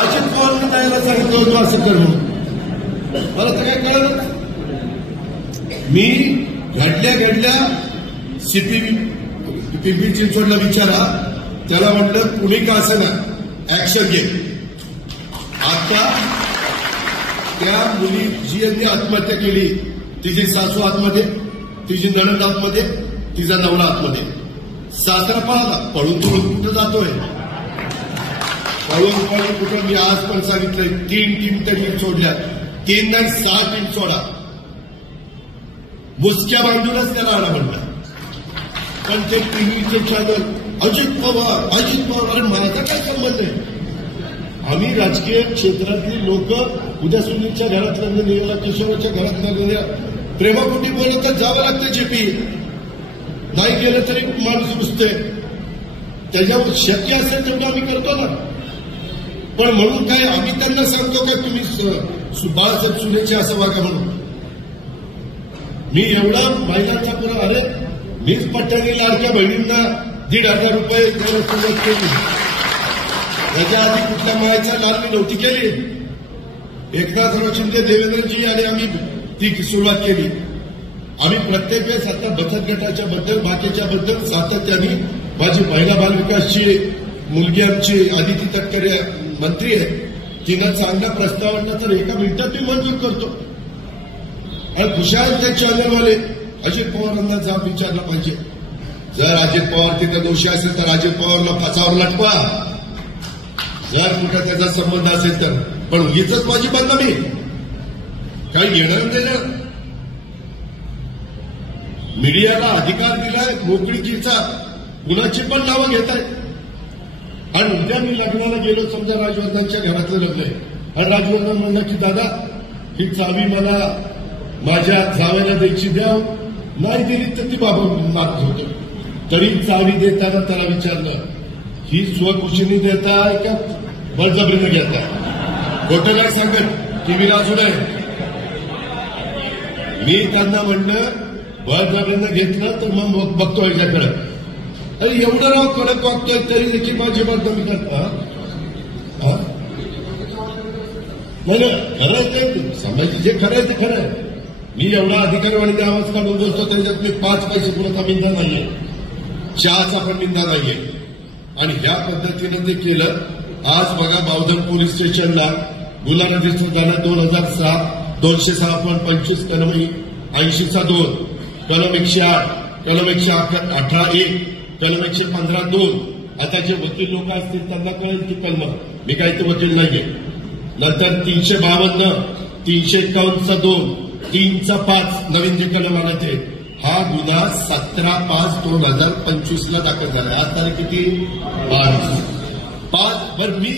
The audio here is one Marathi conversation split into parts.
अजित पवारांनी जायला सांगितलं होतं असं कर म्हणून. मला तर काय कळलं. मी घडल्या पिंपरी चिंचवडला विचारा, त्याला म्हटलं कुणी का असं ना ऍक्शन घे. आता त्या मुली जी यांनी आत्महत्या केली, तिची सासू आतमध्ये, तिची नणंद आतमध्ये, तिचा नवरा आतमध्ये. सासरा पळाला, पळून कुठं जातोय, पळून कुठं. मी आज पण सांगितलंय 3 टीम त्यांनी सोडल्या, 3 नाही 6 टीम सोडा. मुसक्या बांधूनच त्याला आला म्हणला. पण ते टीव्हीचे चॅनल अजित पवार, अरे माझा काय संबंध आहे. आम्ही राजकीय क्षेत्रातली लोक उद्या सुनीलच्या घरातल्या निघाला, किशोराच्या घरातल्या गेल्या, प्रेमापोटी बोलत तर जावं लागतं. जेपी नाही गेलं तरी माणूस रुजते. त्याच्यावर शक्य असेल तेवढं आम्ही करतो ना. पण म्हणून काय आम्ही त्यांना सांगतो का तुम्ही बाळासाहेब सुनेचे असं वागा म्हणून. मी एवढा महिलांचा पुरा, अरे मीच पट्ट्याने लाडक्या बहिणींना 1,500 रुपये द्यायला सुरुवात केली. त्याच्या आधी कुठल्या मायाच्या लाल मी नव्हती केली. एकनाथराव शिंदे, देवेंद्रजी आणि आम्ही ती सुरुवात केली. आम्ही प्रत्येक वेळेस आता बचत गटाच्या बद्दल, बाकीच्या बद्दल सातत्याने, माझी महिला बालविकासची मुलगी आमची आदिती तटकरे मंत्री आहे, तिनं चांगला प्रस्ताव आणला तर 1 मिनिटात मी मंजूर करतो. आणि खुशाल ते चॅनलवाले अजित पवारांना जाब विचारला पाहिजे. जर अजित पवार तिथे दोषी असेल तर अजित पवारला फासावर लटवा. जर कुठं त्याचा संबंध असेल तर. पण उगीच माझी बदनामी काही येणार देणार. मीडियाला अधिकार दिलाय मोकळीकीचा, कुणाची पण नावं घेत आहेत. आणि उद्या मी लग्नाला गेलो, समजा राजवर्धनच्या घरातलं लग्न आहे, आणि राजवर्धन म्हणलं की दादा ही चावी मला माझ्या जावेला द्यायची द्या. नाही दिली तर ती बाबा मागत होतो. तरी चावी देताना त्याला विचारलं, ही स्वखुशीने देताय का बळजबरीनं घेताय? खोटं नाही सांगत, टीव्हीला असू दे. मी त्यांना म्हणलं बळजबरीनं घेतलं तर मग बघतो याच्याकडे. अरे एवढं राव कडक वागतोय तरी देखील माझी बदनामी करता. नाही खरं ते समजायचं, जे खरं आहे ते खरं आहे. मी एवढा अधिकारवाणीने आवाज काढून बोलतो त्याच्यात मी 5 पैसे कुणाचा मिंदा नाहीये, चहाचा पण मिंदा नाहीये. आणि ह्या पद्धतीनं ते केलं. आज बघा बावधन पोलीस स्टेशनला गुन्हा रजिस्टर झाला 2006 206.25 कलम 80/2, कलम 108, कलम 118(1), कलम 115(2). आता जे वकील लोक असतील त्यांना कळेल की कलम, मी काही ते वकील नाहीये. नंतर 352, 351(2), 3(5) नवीन जे कलम आलं ते. हा गुन्हा 17/5/2025 ला दाखल झाला. आज तारीख किती? 5. बरं मी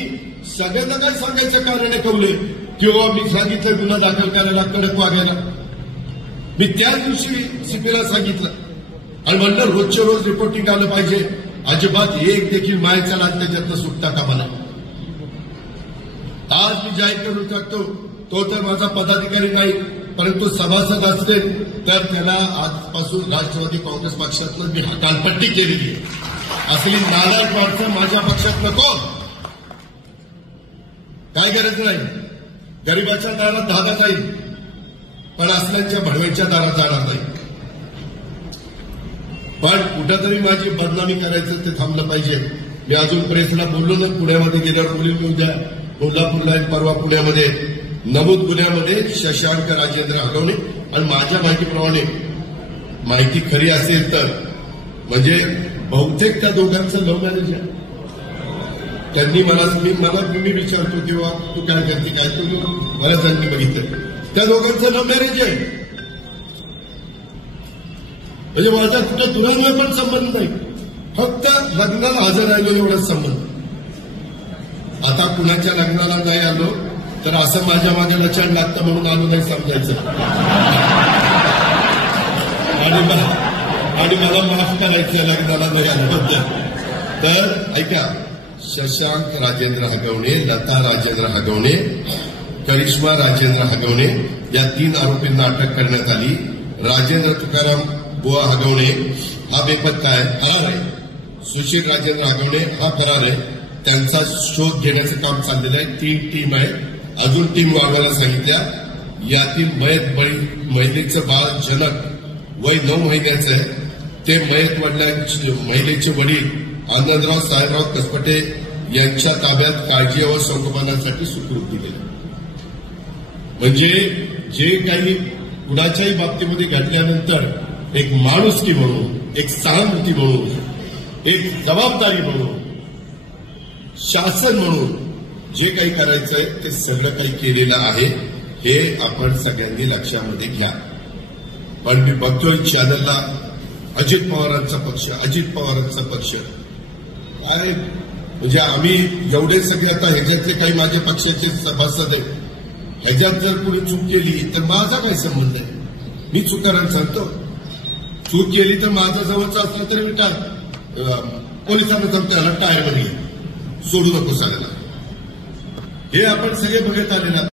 सगळ्यांना काय सांगायचं कारण आहे कवले, किंवा मी सांगितलं गुन्हा दाखल करायला, कडक वागायला. मी त्याच दिवशी सीपीला सांगितलं आणि म्हणलं रोजच्या रोज रिपोर्टिंग आलं पाहिजे. अजिबात एक देखील मायाचा लाच त्याच्यातनं सुटता कामा नये. आज मी जाहीर करून टाकतो, तो तर माझा पदाधिकारी नाही, परंतु सभासद असतील तर त्याला आजपासून राष्ट्रवादी काँग्रेस पक्षातनं मी हकालपट्टी केलेली आहे. असली नाराज माणसं माझ्या पक्षात नको. काय गरज नाही. गरिबाच्या दारात धागा जाईल, पण असल्याच्या भडव्याच्या दारात जाणार नाही. पण कुठंतरी माझी बदनामी करायचं ते थांबलं पाहिजे. मी अजून प्रेसला बोललो ना, पुण्यामध्ये गेल्यावर बोलून मी उद्या कोल्हापूरला परवा पुण्यामध्ये नमूद गुन्ह्यामध्ये शशांक राजेंद्र हगवणे. आणि माझ्या माहितीप्रमाणे माहिती खरी असेल तर म्हणजे बहुतेक त्या दोघांचं लव्ह मॅरेज आहे. त्यांनी मी विचारतो किंवा तू काय करते काय, तुम्ही मला त्यांनी बघितलं त्या दोघांचं लव्ह मॅरेज आहे. म्हणजे माझा कुठं दुरान्वय पण संबंध नाही, फक्त लग्नाला हजर राहिलो एवढाच संबंध. आता कुणाच्या लग्नाला नाही आलो तर असं माझ्या मागे लचण लागतं म्हणून आलो नाही समजायचं. आणि मला माफ करायचं लग्नाला नाही आल्याबद्दल. तर ऐका, शशांक राजेंद्र हगवणे, लता राजेंद्र हगवणे, करिश्मा राजेंद्र हगवणे या 3 आरोपींना अटक करण्यात आली. राजेंद्र तुकाराम बुवा हगवणे हा बेपत्ता आहे, फरार आहे. सुशील राजेंद्र हगवणे हा फरार आहे. त्यांचा शोध घेण्याचं काम चाललेलं आहे. 3 टीम आहे, अजून टीम वाढवायला सांगितल्या. यातील महिलेचं बाळ जनक वय 9 महिन्याचं आहे. ते महिलेचे वडील आनंदराव साहेबराव कसपटे यांच्या ताब्यात काळजी व संगोपनासाठी सुखरूप दिले. म्हणजे जे काही कुणाच्याही बाबतीमध्ये घडल्यानंतर एक माणुसकी म्हणून, एक सहानुभूती म्हणून, एक जबाबदारी म्हणून, शासन म्हणून जे काही करायचंय ते सगळं काही केलेलं आहे. हे आपण सगळ्यांनी लक्षामध्ये घ्या. पण मी बघतोय चॅनलला अजित पवारांचा पक्ष काय म्हणजे आम्ही एवढे सगळे आता ह्याच्यातले काही माझ्या पक्षाचे सभासद आहेत. ह्याच्यात जर कुणी चूक केली तर माझा काय संबंध आहे? मी चुकारांना सांगतो. चूक केली तर माझा जवळचा असला तरी मी पोलिसांना सांगतो याला टायरमध्ये सोडू नको सांगायला. हे आपण सगळे बघत आलेला.